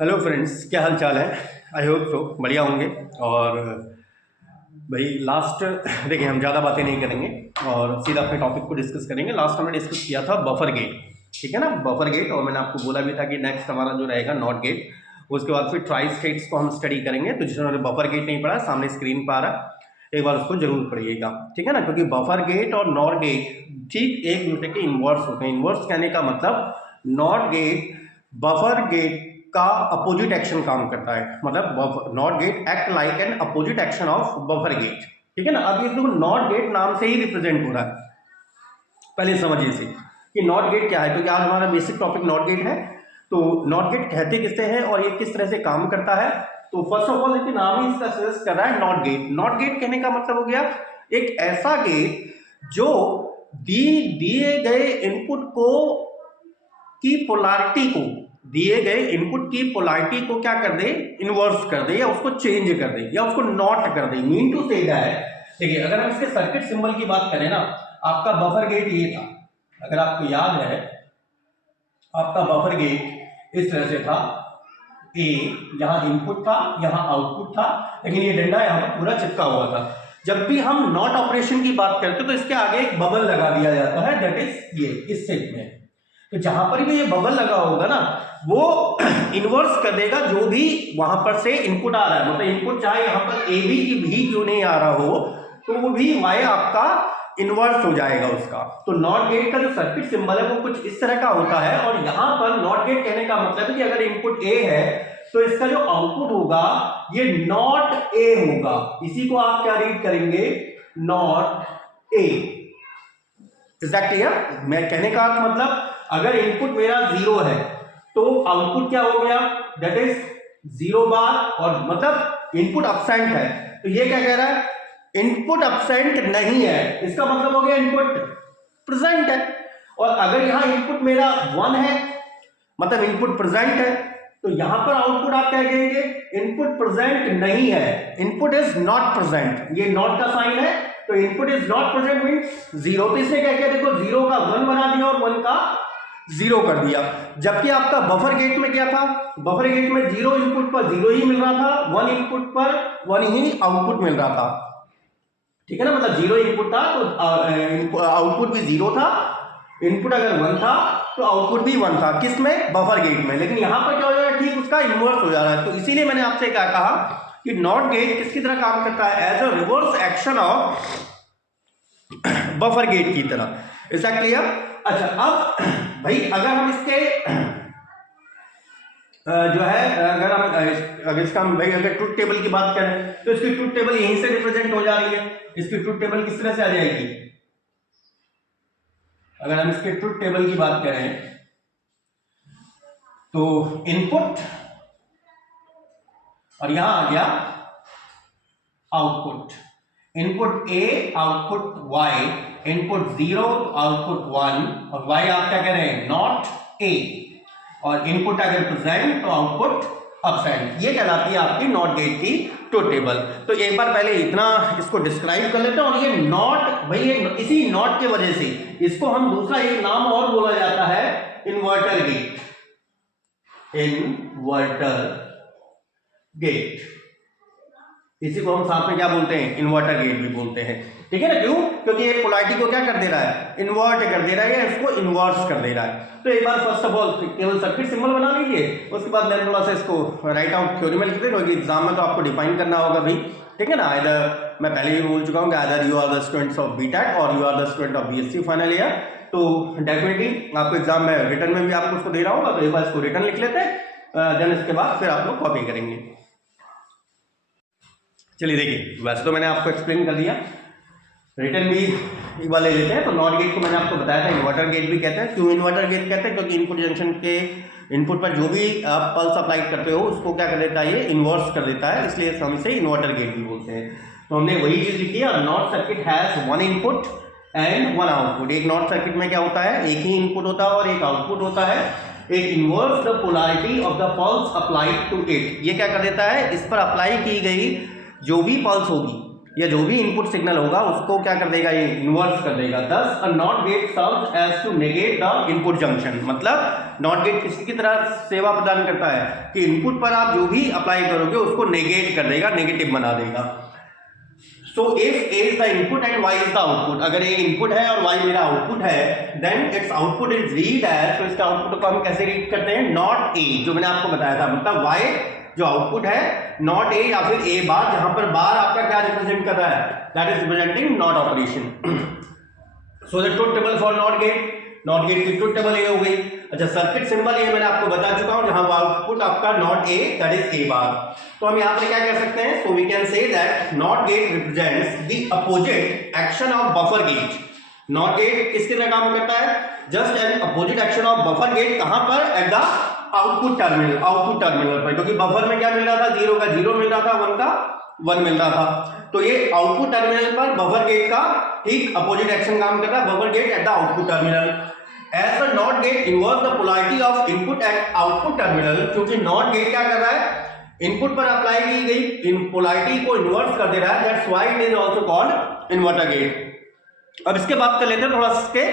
Hello friends, क्या हाल चाल है। आई होप सो बढ़िया होंगे। और भाई लास्ट देखिए, हम ज़्यादा बातें नहीं करेंगे और सीधा अपने टॉपिक को डिस्कस करेंगे। लास्ट हमने डिस्कस किया था बफर गेट, ठीक है ना, बफर गेट। और मैंने आपको बोला भी था कि नेक्स्ट हमारा जो रहेगा नॉट गेट, उसके बाद फिर ट्राई स्टेट्स को हम स्टडी करेंगे। तो जिन्होंने बफर गेट नहीं पढ़ा, सामने स्क्रीन पर आ रहा, एक बार उसको जरूर पढ़िएगा, ठीक है ना। क्योंकि बफर गेट और नॉट गेट ठीक एक दूसरे के इन्वर्स होते हैं। इन्वर्स कहने का मतलब नॉट गेट बफर गेट का अपोजिट एक्शन काम करता है, मतलब not gate act like an opposite action of buffer gate, ठीक है ना। अब ये देखो, नॉट गेट नाम से ही रिप्रेजेंट हो रहा है। पहले समझिए इसे कि नॉट गेट क्या है, क्योंकि आज हमारा बेसिक टॉपिक नॉट गेट है। तो नॉट गेट कहते किससे हैं और ये किस तरह से काम करता है। तो फर्स्ट ऑफ ऑल देखिए, नाम ही इसका सजेस्ट कर रहा है नॉट गेट। नॉट गेट कहने का मतलब हो गया एक ऐसा गेट जो दिए गए इनपुट को की पोलैरिटी को, दिए गए इनपुट की पोलैरिटी को क्या कर दे, इन्वर्स कर दे, या उसको चेंज कर दे, या उसको नॉट कर दे। मीन टू से है, देखिए अगर हम इसके सर्किट सिंबल की बात करें ना, आपका बफर गेट ये था। अगर आपको याद है, आपका बफर गेट इस तरह से था। ए यहां इनपुट था, यहां आउटपुट था, लेकिन ये डंडा यहां पर पूरा चिपका हुआ था। जब भी हम नॉट ऑपरेशन की बात करते हैं तो इसके आगे एक बबल लगा दिया जाता है, दैट इज ये इस शेप में। तो जहां पर भी ये बबल लगा होगा ना, वो इन्वर्स कर देगा जो भी वहां पर से इनपुट आ रहा है। मतलब इनपुट चाहे यहां पर ए बी की भी क्यों नहीं आ रहा हो, तो वो भी वाई आपका इन्वर्स हो जाएगा उसका। तो नॉट गेट का जो सर्किट सिंबल है वो कुछ इस तरह का होता है। और यहां पर नॉट गेट कहने का मतलब है कि अगर इनपुट ए है तो इसका जो आउटपुट होगा ये नॉट ए होगा। इसी को आप क्या रीड करेंगे, not a. Is that clear? मैं कहने का मतलब, अगर इनपुट मेरा 0 है तो आउटपुट क्या हो गया, दैट इज 0 बार। और मतलब इनपुट अब्सेंट है, तो ये क्या कह रहा है, इनपुट अब्सेंट नहीं है, इसका मतलब हो गया इनपुट प्रेजेंट है। और अगर यहां इनपुट मेरा 1 है, मतलब इनपुट प्रेजेंट है, तो यहां पर आउटपुट आप क्या कहेंगे, इनपुट प्रेजेंट नहीं है, इनपुट इज नॉट प्रेजेंट। ये नॉट का साइन है, तो input is not present means 0। तो इसने क्या किया, देखो 0 का 1 बना दिया और 1 का 0 कर दिया। जबकि आपका बफर गेट में क्या था, बफर गेट में 0 इनपुट पर 0 ही मिल रहा था, 1 इनपुट पर 1 ही आउटपुट मिल रहा था, ठीक है ना। मतलब 0 इनपुट था तो आउटपुट भी 0 था। इनपुट अगर 1 था तो आउटपुट भी 1 था, किसमें, बफर गेट में। लेकिन यहां पर क्या हो जाएगा, ठीक उसका इन्वर्स हो जा रहा है। तो इसीलिए मैंने आपसे क्या कहा कि नॉट गेट किसकी तरह काम करता है, as a reverse action of buffer gate की तरह। Is that clear? अच्छा, अब भाई अगर हम इसके जो है, अगर इसका हम भाई अगर ट्रुथ टेबल की बात करें तो इसकी ट्रुथ टेबल यहीं से रिप्रेजेंट हो जा रही है। इसकी ट्रुथ टेबल किस तरह से आ जाएगी, अगर हम इसके ट्रुथ टेबल की बात करें तो इनपुट और यहां आ गया output. Input A, output Y, input 0, output 1, और वाई आप क्या कह रहे हैं, नॉट ए। और इनपुट अगर प्रेजेंट तो आउटपुट अब्सेंट। ये कहलाती है आपकी नॉट गेट की ट्रुथ टेबल। तो एक बार पहले इतना इसको डिस्क्राइब कर लेते हैं। और ये नॉट, भाई ये इसी नॉट की वजह से इसको हम दूसरा एक नाम और बोला जाता है, इन्वर्टर गेट। इन्वर्टर गेट, इसी को हम साथ में क्या बोलते हैं, इन्वर्टर गेट भी बोलते हैं, ठीक है ना। क्यों? क्योंकि ये पोलैरिटी को क्या कर दे रहा है, इन्वर्ट कर दे रहा है, या इसको इन्वर्स कर दे रहा है। तो एक बार फर्स्ट ऑफ ऑल केवल सर्किट सिंबल बना लीजिए, उसके बाद मैंने थोड़ा सा इसको राइट आउट थ्योरी में लिख दे, क्योंकि एग्जाम में तो आपको डिफाइन करना होगा भाई, ठीक है ना। इधर मैं पहले ही बोल चुका हूँ कि either you are the students of BTech और you are the student of BSc final year. तो डेफिनेटली आपको एग्जाम में रिटर्न में भी आपको उसको दे रहा होगा, तो एक बार इसको रिटर्न लिख लेते हैं, देन इसके बाद फिर आप लोग कॉपी करेंगे। चलिए देखिए, वैसे तो मैंने आपको एक्सप्लेन कर दिया, रिटर्न भी एक बार ले लेते हैं। तो नॉट गेट को मैंने आपको बताया था इन्वर्टर गेट भी कहते हैं। क्यों इन्वर्टर गेट कहते हैं, क्योंकि इनपुट जंक्शन के इनपुट पर जो भी आप पल्स अप्लाई करते हो उसको क्या कर देता है, ये इन्वर्स कर देता है, इसलिए हम इसे इन्वर्टर गेट भी बोलते हैं। तो हमने वही चीज लिखी है, not circuit has 1 input and 1 output. एक नॉट सर्किट में क्या होता है, एक ही इनपुट होता है और एक आउटपुट होता है। एक inverse the polarity of the pulse applied to it, ये क्या कर देता है, इस पर अप्लाई की गई जो भी पल्स होगी या जो भी इनपुट सिग्नल होगा उसको क्या कर देगा, ये इन्वर्स कर देगा। Thus a not gate serves as to negate the input junction. मतलब नॉट गेट किसी की तरह सेवा प्रदान करता है कि इनपुट पर आप जो भी अप्लाई करोगे उसको नेगेट कर देगा, नेगेटिव बना देगा। So if A is the input and Y is the output, अगर ए इनपुट है और वाई मेरा आउटपुट है, then its output is read as, तो इसका आउटपुट को हम कैसे रीड करते हैं, नॉट ए, जो मैंने आपको बताया था। मतलब वाई जो आउटपुट है नॉट ए या फिर ए बार, जहां पर बार आपका क्या रिप्रेजेंट कर रहा है, that is representing not operation. So the truth table for not gate, not gate की ट्रुथ टेबल ये हो गई। अच्छा, सर्किट सिंबल ये मैंने आपको बता चुका हूं, जहां आउटपुट आपका not a that is a bar. तो हम यहां पर क्या कह सकते हैं, so we can say that NOT gate represents the opposite action of buffer gate. Not gate किसके लिए काम करता है, just an opposite action of buffer gate. कहां पर, at the output terminal, output terminal पर, क्योंकि बफर में क्या मिल रहा था, 0 का 0 मिल रहा था, 1 का 1 मिल रहा था। तो ये आउटपुट टर्मिनल पर बफर गेट का ठीक अपोजिट एक्शन काम कर रहा है, buffer gate at the output terminal. As the NOT gate inverts the polarity of input at output terminal, क्योंकि NOT gate क्या कर रहा है, इनपुट पर अप्लाई की गई इन पोलैरिटी को इन्वर्स कर दे रहा है, that's why it is also called inverter gate. अब इसके बात कर लेते हैं थोड़ा इसके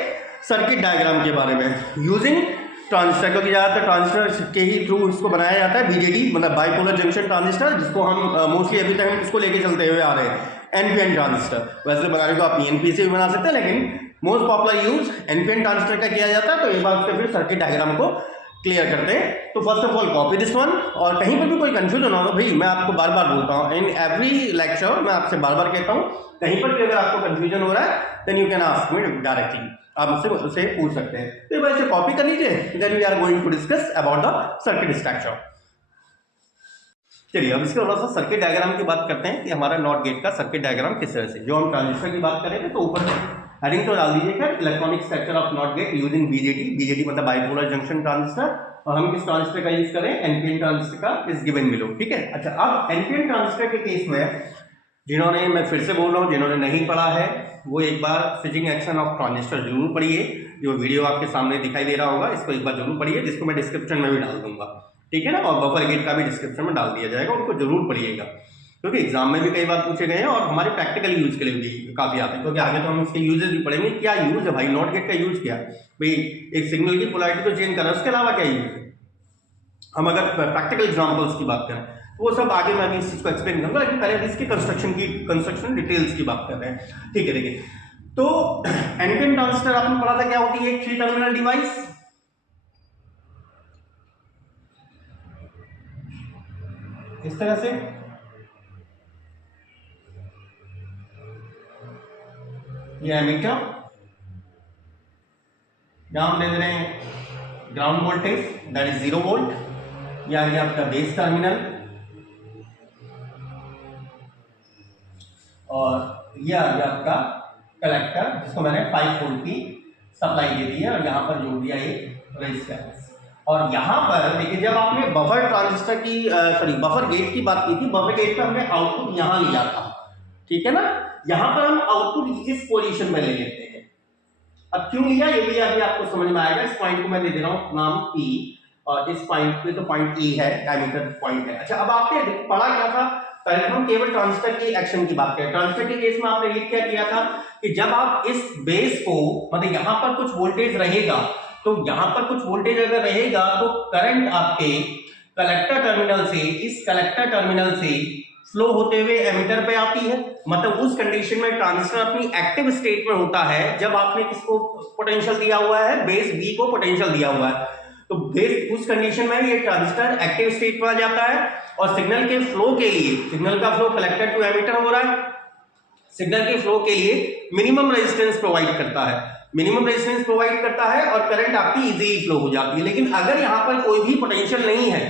सर्किट डायग्राम के बारे में, यूजिंग ट्रांजिस्टर, क्योंकि ज्यादातर ट्रांजिस्टर के ही थ्रू इसको बनाया जाता है, बीजेटी मतलब बाइपोलर जंक्शन ट्रांजिस्टर, जिसको हम मोस्टली अभी तक हम इसको लेके चलते हुए आ रहे हैं, एनपीएन ट्रांजिस्टर। वैसे बनाने को आप पीएनपी से भी बना सकते हैं, लेकिन most popular use NPN transistor का किया जाता है। तो एक बार उसके फिर सर्किट डायग्राम को क्लियर करते हैं। तो first of all copy this one, और कहीं पर भी कोई कंफ्यूजन हो, भाई मैं आपको बार बार बोलता हूँ, इन एवरी लेक्चर मैं आपसे बार बार कहता हूँ, कहीं पर भी अगर आपको कंफ्यूजन हो रहा है then you can ask me directly, आप मुझसे उसे पूछ सकते हैं। तो वैसे कॉपी कर लीजिए, then we are going to discuss about the circuit structure. चलिए अब इसके थोड़ा सा सर्किट डायग्राम की बात करते हैं कि हमारा नॉट गेट का सर्किट डायग्राम किस तरह से, जो हम ट्रांजिस्टर की बात करें तो ऊपर से हेडिंग तो डाल दीजिएगा, electronic structure of not gate using BJT. BJT मतलब बाइपोलर जंक्शन ट्रांजिस्टर, और हम किस ट्रांजिस्टर का यूज करें, एनपीएन ट्रांजिस्टर का, इज गिवन बिलो। ठीक है। अच्छा, अब एनपीएन ट्रांजिस्टर के केस में जिन्होंने, मैं फिर से बोल रहा हूँ, जिन्होंने नहीं पढ़ा है वो एक बार स्विचिंग एक्शन ऑफ ट्रांजिस्टर जरूर पढ़िए, जो वीडियो आपके सामने दिखाई दे रहा होगा, इसको एक बार जरूर पढ़िए, जिसको मैं डिस्क्रिप्शन में भी डाल दूंगा। ठीक है ना, और बफर गेट का भी डिस्क्रिप्शन में डाल दिया जाएगा, उनको जरूर पढ़िएगा, क्योंकि एग्जाम में भी कई बार पूछे गए हैं और हमारे प्रैक्टिकल यूज के लिए भी काफी आते हैं, क्योंकि आगे तो हम इसके यूजेस भी पढ़ेंगे। क्या यूज है भाई नॉट गेट का, यूज क्या भाई, एक सिग्नल की पोलैरिटी तो चेंज करना, उसके अलावा क्या यूज है। हम अगर प्रैक्टिकल एग्जांपल्स की बात करें वो सब आगे मैं भी इस चीज को एक्सप्लेन करूंगा, लेकिन पहले इसकी कंस्ट्रक्शन डिटेल्स की बात कर रहे हैं। ठीक है, देखिए तो एनपीएन ट्रांजिस्टर आपने पढ़ा था क्या होती है, एक 3 टर्मिनल डिवाइस। इस तरह से ये एमीटर, यहां हम ले रहे हैं ground voltage that is 0 volt, या ये आपका बेस टर्मिनल, और ये आ गया आपका कलेक्टर, जिसको मैंने 5 वोल्ट की सप्लाई दे दी है, और यहाँ पर जोड़ दिया एक रेजिस्टेंस। और यहाँ पर देखिए, जब आपने बफर ट्रांजिस्टर की बफर गेट की बात की थी, बफर गेट पर हमने आउटपुट यहाँ लिया था, ठीक है ना, यहाँ पर हम आउटपुट इस पोजीशन में ले लेते हैं। अब क्यों लिया ये भी अभी आपको समझ में आएगा। इस पॉइंट को मैं दे दे रहा हूँ नाम P, और इस पॉइंट पे तो पॉइंट E है, डायमीटर पॉइंट है। अच्छा, अब आपने पढ़ा क्या था, पहले हम केवल ट्रांजिस्टर की एक्शन की बात करें। ट्रांजिस्टर के केस में आपने ये क्या किया था कि जब आप इस बेस को, मतलब यहाँ पर कुछ वोल्टेज रहेगा, तो यहाँ पर कुछ वोल्टेज अगर रहेगा तो करंट आपके कलेक्टर टर्मिनल से, इस कलेक्टर टर्मिनल से फ्लो होते हुए एमीटर पे आती है। मतलब उस कंडीशन में ट्रांजिस्टर अपनी एक्टिव स्टेट में होता है जब आपने किसको पोटेंशियल दिया हुआ है, बेस बी को पोटेंशियल दिया हुआ है। तो बेस उस कंडीशन में ये ट्रांजिस्टर एक्टिव स्टेट में आ जाता है, और सिग्नल के फ्लो के लिए, सिग्नल का फ्लो कलेक्टर टू एमीटर हो रहा है, सिग्नल के फ्लो के लिए मिनिमम रेजिस्टेंस प्रोवाइड करता है, मिनिमम रेजिस्टेंस प्रोवाइड करता है, और करंट आपकी इजीली फ्लो हो जाती है। लेकिन अगर यहाँ पर कोई भी पोटेंशियल नहीं है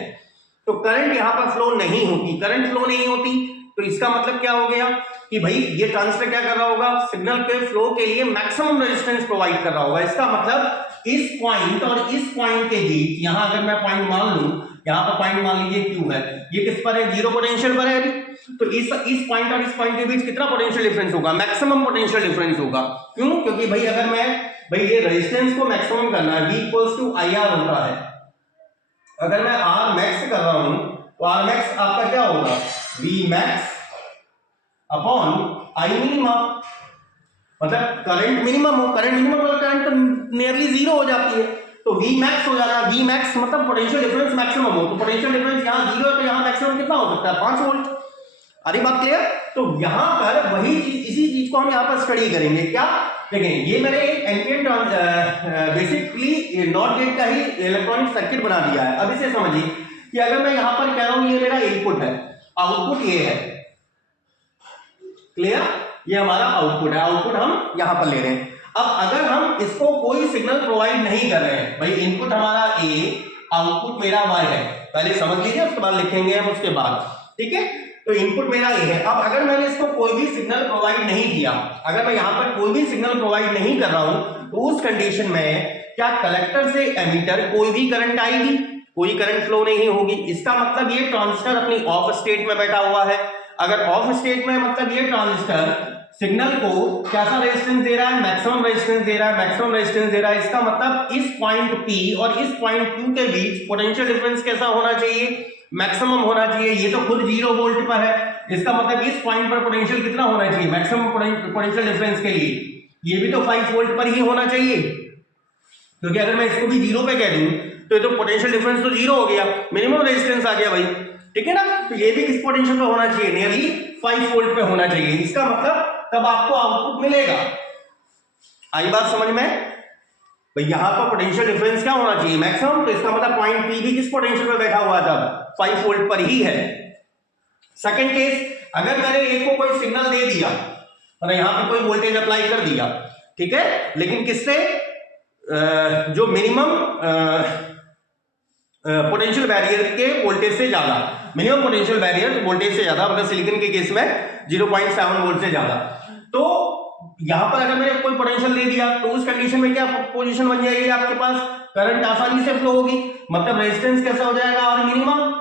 तो करंट यहाँ पर फ्लो नहीं होती। करंट फ्लो नहीं होती तो इसका मतलब क्या हो गया कि भाई ये ट्रांजिस्टर क्या कर रहा होगा, सिग्नल के फ्लो के लिए मैक्सिमम रेजिस्टेंस प्रोवाइड कर रहा होगा। इसका मतलब इस पॉइंट और इस पॉइंट के बीच, यहां अगर मैं पॉइंट मान लूं, यहां पर पॉइंट मान लीजिए Q है, ये किस पर है, 0 पोटेंशियल पर है अभी, तो इस पॉइंट और इस पॉइंट के बीच कितना पोटेंशियल डिफरेंस होगा, मैक्सिमम पोटेंशियल डिफरेंस होगा। क्यों, क्योंकि भाई अगर मैं, भाई ये रेजिस्टेंस को मैक्सिमम करना है, V = IR होता है। अगर मैं R मैक्स कर रहा हूं तो R मैक्स आपका क्या होगा, V max upon I minima, मतलब करंट मिनिमम हो, करंट मिनिमम मतलब करंट तो नियरली जीरो हो जाती है, तो वी मैक्स हो जाएगा, वी मैक्स मतलब पोटेंशियल डिफरेंस मैक्सिमम हो, तो पोटेंशियल डिफरेंस यहाँ जीरो है तो यहाँ मैक्सिमम कितना हो सकता है 5 वोल्ट। अरे बात क्लियर। तो यहाँ पर वही चीज, इसी चीज को हम यहाँ पर स्टडी करेंगे। क्या देखें, ये मैंने एक एनपीएन बेसिकली नॉट गेट का ही इलेक्ट्रॉनिक सर्किट बना दिया है। अब इसे समझिए कि अगर मैं यहाँ पर कह रहा हूं ये मेरा इनपुट है, आउटपुट ये है, क्लियर, ये हमारा आउटपुट है, आउटपुट हम यहां पर ले रहे हैं। अब अगर हम इसको कोई सिग्नल प्रोवाइड नहीं कर रहे हैं, भाई इनपुट हमारा ए, आउटपुट मेरा वाई है, पहले समझ लीजिए उसके बाद लिखेंगे हम उसके बाद, ठीक है। तो इनपुट मेरा ए है। अब अगर मैंने इसको कोई भी सिग्नल प्रोवाइड नहीं किया, अगर मैं यहां पर कोई भी सिग्नल प्रोवाइड नहीं कर रहा हूं, तो उस कंडीशन में क्या कलेक्टर से एमीटर कोई भी करंट आएगी, कोई करंट फ्लो नहीं होगी। इसका मतलब ये ट्रांजिस्टर अपनी ऑफ स्टेट में बैठा हुआ है। अगर ऑफ स्टेट में मतलब ये ट्रांजिस्टर सिग्नल को कैसा रेजिस्टेंस दे रहा है, मैक्सिमम रेजिस्टेंस दे रहा है, मैक्सिमम रेजिस्टेंस दे रहा है। इसका मतलब इस पॉइंट P और इस पॉइंट Q के बीच पोटेंशियल डिफरेंस कैसा होना चाहिए, मैक्सिमम होना चाहिए। ये तो खुद 0 वोल्ट पर है, इसका मतलब इस पॉइंट पर पोटेंशियल कितना होना चाहिए, मैक्सिमम पोटेंशियल डिफरेंस के लिए ये भी तो 5 वोल्ट पर ही होना चाहिए, क्योंकि अगर मैं इसको भी 0 पे कह दूं तो ये तो पोटेंशियल डिफरेंस तो 0 हो गया, मिनिमम रेजिस्टेंस आ गया भाई, ठीक है ना। तो ये भी किस पोटेंशियल पे होना चाहिए, नियरली 5 वोल्ट पे होना चाहिए। इसका मतलब तब आपको आउटपुट मिलेगा। आई बात समझ में भाई, यहां पर पोटेंशियल डिफरेंस क्या होना चाहिए, मैक्सिमम, तो इसका मतलब पॉइंट P भी किस पोटेंशियल पे बैठा हुआ था, 5 वोल्ट पर ही है। सेकंड केस, अगर मैंने ए को कोई सिग्नल दे दिया और यहां पे कोई वोल्टेज अप्लाई कर दिया, ठीक है, लेकिन किससे, जो मिनिमम पोटेंशियल बैरियर के वोल्टेज से ज्यादा, मिनिमम पोटेंशियल बैरियर वोल्टेज से ज्यादा, मतलब सिलिकॉन के केस में 0.7 वोल्ट से ज्यादा। तो यहां पर अगर मैंने कोई पोटेंशियल दे दिया तो उस कंडीशन में क्या पोजीशन बन जाएगी आपके पास, करंट आसानी से फ्लो होगी, मतलब रेजिस्टेंस कैसा हो जाएगा, आर मिनिमम।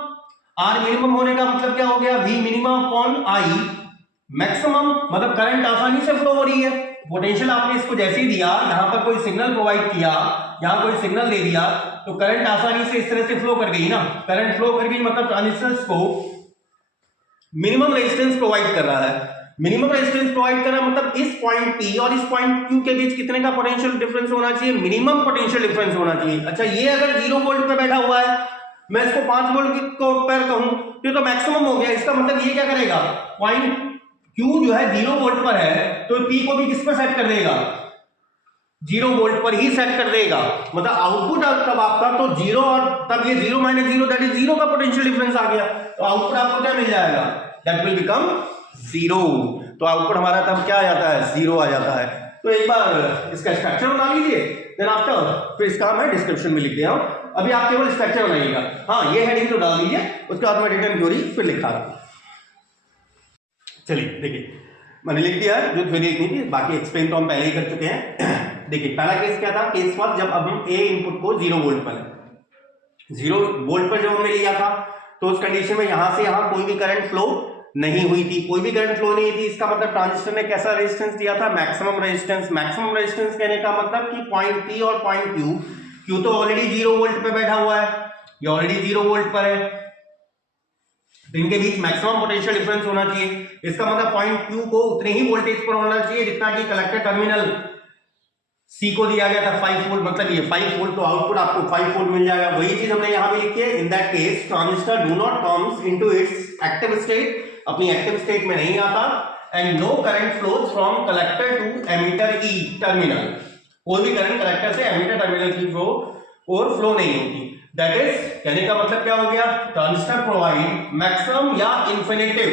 आर मिनिमम होने का मतलब क्या हो गया, V minimum upon I maximum, मतलब करंट आसानी से फ्लो हो रही है। पोटेंशियल आपने इसको जैसे ही दिया, यहां पर कोई सिग्नल प्रोवाइड किया, यहां कोई सिग्नल दे दिया, तो करंट आसानी से इस तरह से फ्लो कर गई ना, करंट फ्लो कर गई, मतलब ट्रांजिस्टर्स को मिनिमम रेजिस्टेंस प्रोवाइड कर रहा है। मिनिमम रेजिस्टेंस प्रोवाइड कर रहा है मतलब इस पॉइंट P और इस पॉइंट Q के बीच कितने का पोटेंशियल डिफरेंस होना चाहिए, मिनिमम पोटेंशियल डिफरेंस होना चाहिए। अच्छा, ये अगर 0 वोल्ट पे बैठा हुआ है, मैं इसको 5 वोल्ट पर कहूं तो मैक्सिमम हो गया। इसका मतलब ये क्या करेगा, पॉइंट Q जो है 0 वोल्ट पर है, तो P को भी किस पर सेट कर देगा, 0 वोल्ट पर ही सेट कर देगा। मतलब आउटपुट तब आपका तो 0 और तब ये 0 माइनस 0 दैट इज 0 का पोटेंशियल डिफरेंस आ गया, तो आउटपुट आपको क्या मिल जाएगा, दैट विल बिकम 0। तो आउटपुट हमारा तब क्या आ जाता है, 0 आ जाता है। तो एक बार इसका स्ट्रक्चर बना लीजिए, देन आफ्टर फिर इसका मैं डिस्क्रिप्शन में लिख दिया हूं, अभी आप केवल स्ट्रक्चर बनाइएगा। हाँ, ये हेडिंग तो डाल दीजिए, उसके बाद मैं रिटर्न थ्योरी फिर लिखा रहा हूं। चलिए देखिए, मैंने लिख दिया है, जो थ्योरी लिखनी थी, बाकी एक्सप्लेन तो हम पहले ही कर चुके हैं। देखिए पहला केस क्या था, केस फर्स्ट, जब अब हम ए इनपुट को 0 वोल्ट पर, 0 वोल्ट पर जब हमने लिया था, तो उस कंडीशन में यहां से यहां कोई भी करंट फ्लो नहीं हुई थी, कोई भी करंट फ्लो नहीं थी। इसका मतलब ट्रांजिस्टर ने कैसा रेजिस्टेंस दिया था, मैक्सिमम रेजिस्टेंस। मैक्सिमम रेजिस्टेंस कहने का मतलब कि पॉइंट P और पॉइंट Q तो ऑलरेडी 0 वोल्ट पे बैठा हुआ है, ये ऑलरेडी 0 वोल्ट पर है, तो इनके बीच मैक्सिमम पोटेंशियल डिफरेंस होना चाहिए। इसका मतलब पॉइंट Q को उतने ही वोल्टेज पर होना चाहिए जितना कि कलेक्टर टर्मिनल C को दिया गया था 5 वोल्ट, मतलब ये 5 वोल्ट, तो आउटपुट आपको 5 वोल्ट मिल जाएगा। वही चीज हमने यहां भी लिखी है, in that case transistor do not comes into its active state, अपनी एक्टिव स्टेट में नहीं आता, and no current flows from collector to emitter E terminal, कोई भी करंट कलेक्टर से एमीटर टर्मिनल की फ्लो नहीं होती। दैट इज, कहने का मतलब क्या हो गया, ट्रांजिस्टर प्रोवाइड मैक्सिमम या infinitive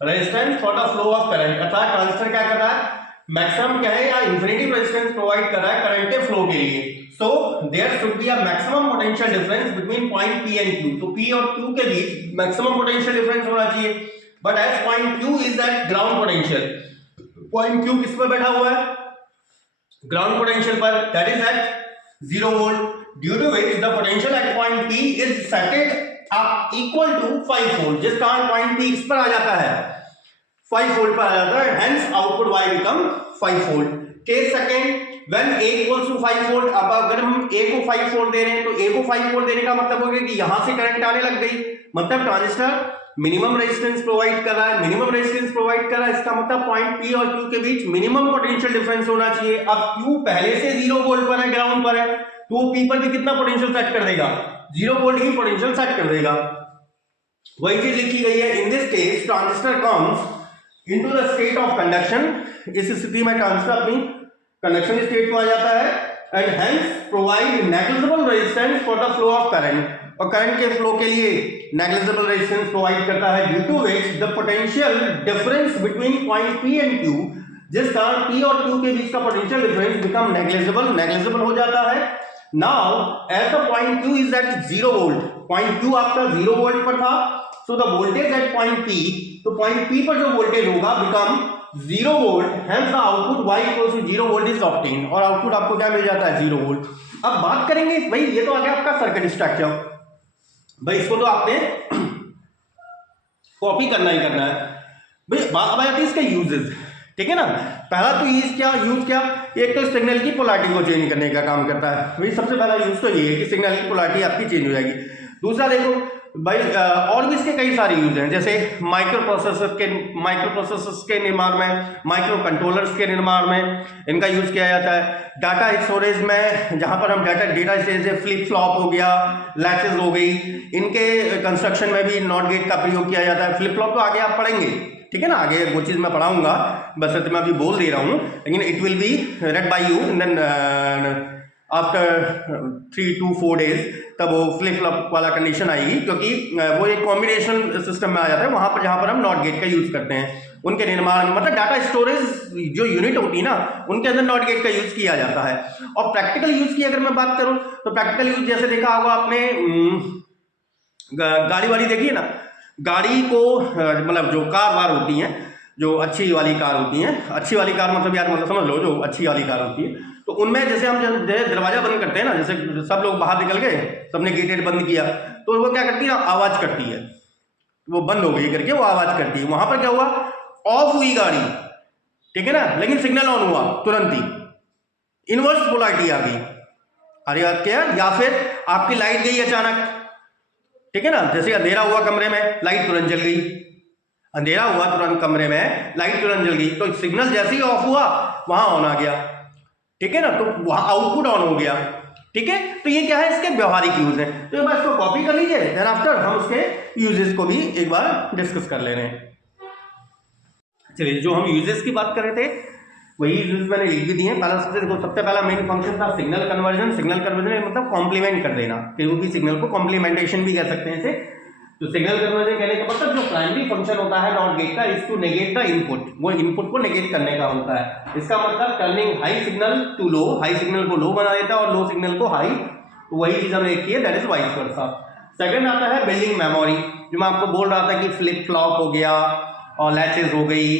resistance for the flow of current, अर्थात ट्रांजिस्टर क्या कर रहा है, मैक्सिमम क्या है या इन्फिनिटिव रेजिस्टेंस प्रोवाइड कर रहा है करंट के फ्लो के लिए। So there should be a maximum potential difference between point P and Q, तो P और Q के बीच मैक्सिमम पोटेंशियल डिफरेंस होना चाहिए। But as point Q is at ground potential, point Q किस पर बैठा हुआ है, ग्राउंड पोटेंशियल पर, that is at 0 volt, due to which the potential at point P is set up equal to 5 volt, जिस कारण पॉइंट P इस पर आ जाता है 5 वोल्ट पर आ जाता है, hence output Y become 5 volt। Case second, when A equals to 5 volt, अब अगर हम A को 5 वोल्ट दे रहे हैं तो A को 5 वोल्ट देने का मतलब हो गया कि यहां से करंट आने लग गई, मतलब ट्रांजिस्टर मिनिमम रेजिस्टेंस प्रोवाइड कर रहा है, मिनिमम रेजिस्टेंस प्रोवाइड कर रहा है, इसका मतलब पॉइंट P और Q के बीच मिनिमम पोटेंशियल डिफरेंस होना चाहिए। अब Q पहले से 0 वोल्ट पर है, ग्राउंड पर है, तो वो P पर भी कितना पोटेंशियल सेट कर देगा, 0 वोल्ट ही पोटेंशियल सेट कर देगा। वही चीज लिखी गई है, in this case transistor comes into the state of conduction, इस स्थिति में ट्रांजिस्टर अपनी कंडक्शन स्टेट में आ जाता है, and hence provide negligible resistance for the flow of current, और करंट के फ्लो के लिए नेग्लिजिबल रेजिस्टेंस प्रोवाइड करता है, due to which the potential difference between point P and Q, जिस कारण P और Q के बीच का पोटेंशियल डिफरेंस बिकम नेग्लिजिबल हो जाता है। Now as the point Q is at 0 volt, point Q आपका 0 वोल्ट पर था, so the voltage at point P, तो पॉइंट P पर जो वोल्टेज होगा become 0 volt, hence the output y equal to 0 volt is obtained, और आउटपुट आपको क्या मिल जाता है 0 वोल्ट। अब बात करेंगे भाई, ये तो आ गया आपका सर्किट स्ट्रक्चर, भाई इसको तो आपने कॉपी करना ही करना है भाई। बात आ जाती है इसका यूजेस, ठीक है ना। पहला तो यूज क्या, एक तो सिग्नल की पोलैरिटी को चेंज करने का काम करता है भाई, सबसे पहला यूज तो ये है कि सिग्नल की पोलैरिटी आपकी चेंज हो जाएगी। दूसरा देखो भाई, और भी इसके कई सारे यूज हैं, जैसे माइक्रो प्रोसेसर्स के निर्माण में, माइक्रो कंट्रोलर्स के निर्माण में इनका यूज किया जाता है। डाटा स्टोरेज में, जहां पर हम डाटा स्टोरेज, फ्लिप फ्लॉप हो गया, लैचेस हो गई, इनके कंस्ट्रक्शन में भी नॉट गेट का प्रयोग किया जाता है। फ्लिप फ्लॉप तो आगे आप पढ़ेंगे, ठीक है ना, आगे वो चीज मैं पढ़ाऊंगा, बस मैं अभी बोल दे रहा हूं, लेकिन it will be read by you and then after 3 to 4 days तब वो फ्लिप फ्लॉप वाला कंडीशन आएगी, क्योंकि वो एक कॉम्बिनेशन सिस्टम में आ जाता है, वहां पर जहां पर हम नॉट गेट का यूज करते हैं, उनके निर्माण में, मतलब डाटा स्टोरेज जो यूनिट होती है ना, उनके अंदर नॉट गेट का यूज किया जाता है। और प्रैक्टिकल यूज की अगर मैं बात करूं तो प्रैक्टिकल यूज जैसे देखा होगा आपने, गाड़ी वाड़ी देखी है ना, गाड़ी को मतलब जो कार वार होती हैं, जो अच्छी वाली कार होती हैं, अच्छी वाली कार मतलब यार मतलब समझ लो, जो अच्छी वाली कार होती है, तो उनमें जैसे हम दरवाजा बंद करते हैं ना, जैसे सब लोग बाहर निकल गए, सबने गेट बंद किया, तो वो क्या करती है, आवाज करती है, वो बंद हो गई करके वो आवाज करती है। वहां पर क्या हुआ, ऑफ हुई गाड़ी, ठीक है ना, लेकिन सिग्नल ऑन हुआ तुरंत ही, इनवर्स पोलैरिटी आ गई। अरे याद क्या, या फिर आपकी लाइट गई अचानक, ठीक है ना, जैसे अंधेरा हुआ कमरे में, लाइट तुरंत जल गई, अंधेरा हुआ तुरंत कमरे में, लाइट तुरंत जल गई, तो सिग्नल जैसे ही ऑफ हुआ वहां ऑन आ गया, ठीक है ना, तो वहां आउटपुट ऑन हो गया, ठीक है। तो ये क्या है, इसके व्यवहारिक यूज है, तो एक बार इसको कॉपी कर लीजिए, देन आफ्टर हम उसके यूजेस को भी एक बार डिस्कस कर ले रहे हैं। चलिए, जो हम यूजेस की बात कर रहे थे वही यूज मैंने लिख भी दिए हैं। सबसे पहला मेन फंक्शन था सिग्नल कन्वर्जन मतलब कॉम्प्लीमेंट कर देना, किसी भी सिग्नल को कॉम्प्लीमेंटेशन भी कह सकते हैं इसे। तो सिग्नल कन्वर्जन कहने का मतलब जो प्राइमरी फंक्शन होता है नॉट गेट का, is to negate the input, वो इनपुट को नेगेट करने का होता है। इसका मतलब turning high signal to low, high signal को लो बना देता है और लो सिग्नल को हाई, तो वही चीज हमने लिखी है, that is vice versa. Second आता है बिल्डिंग मेमोरी, जो मैं आपको बोल रहा था कि फ्लिप फ्लॉप हो गया और लैचेज हो गई,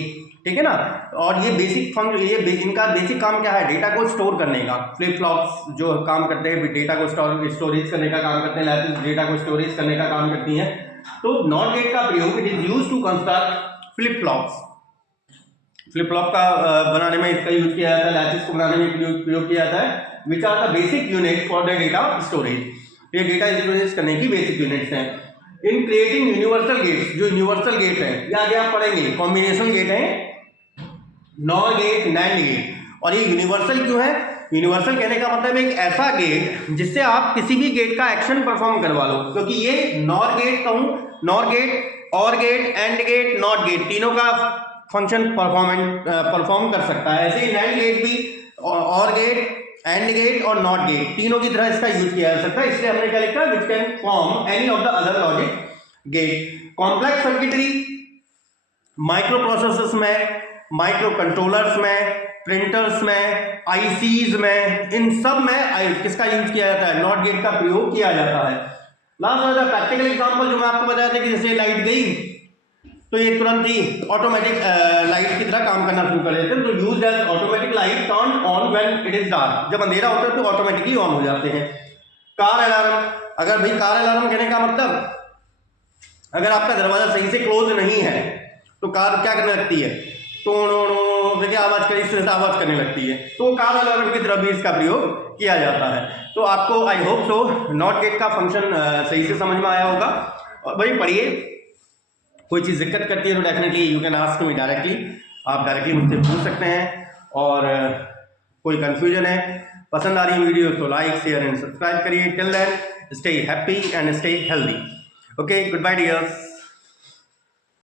ठीक है ना, और ये बेसिक फंक्शन, ये इनका बेसिक काम क्या है, डेटा को स्टोर करने का। फ्लिप फ्लॉप्स जो काम करते हैं डेटा को स्टोरेज करने का काम करते हैं, लैचेज डेटा को स्टोरेज करने का काम करती हैं। तो नॉट गेट का प्रयोग it is used to construct flip flops, flip flop का बनाने में इसका यूज किया जाता है, लैचेज को बनाने में प्रयोग किया जाता है, which are the basic unit for the data storage, ये डेटा स्टोरेज करने की बेसिक यूनिट्स हैं। इन क्रिएटिंग यूनिवर्सल गेट्स, जो यूनिवर्सल गेट है ये आगे आप पढ़ेंगे, कॉम्बिनेशन गेट है, नॉर गेट, नैंड गेट। और ये यूनिवर्सल क्यों है, यूनिवर्सल कहने का मतलब एक ऐसा गेट जिससे आप किसी भी गेट का एक्शन परफॉर्म करवा लो, क्योंकि ये नॉर गेट कहूं, nor gate, or gate, and gate, not gate, तीनों का फंक्शन परफॉर्म कर सकता है। ऐसे ही नैंड गेट भी और गेट, एंड गेट और नॉट गेट तीनों की तरह इसका यूज किया जा सकता है, इसलिए हमने क्या लिखा, which can form any of the other logic gate. Complex circuitry micro processors में, माइक्रो कंट्रोलर्स में, प्रिंटर्स में, आईसीज में, इन सब में किसका यूज किया जाता है, नॉट गेट का प्रयोग किया जाता है। लास्ट वाला प्रैक्टिकल एग्जांपल जो मैं आपको बताया था कि जैसे लाइट गई तो ये तुरंत ही ऑटोमेटिक लाइट की तरह काम करना शुरू कर देते हैं, तो use as automatic light turn on when it is dark, जब अंधेरा होता है तो ऑटोमेटिकली ऑन हो जाते हैं। कार अलार्म, अगर भाई कार अलार्म कहने का मतलब अगर आपका दरवाजा सही से क्लोज नहीं है तो कार क्या करने लगती है, तो देखिए आवाज करी, इस तरह से आवाज करने लगती है, तो कार अलार्म की तरफ भी इसका प्रयोग किया जाता है। तो आपको I hope so not gate का फंक्शन सही से समझ में आया होगा। और भाई पढ़िए, कोई चीज़ दिक्कत करती है तो definitely you can ask me directly, आप डायरेक्टली मुझसे पूछ सकते हैं। और कोई कन्फ्यूजन है, पसंद आ रही है वीडियो तो लाइक शेयर एंड सब्सक्राइब करिए। Till then stay happy and stay healthy. Okay, good bye dears.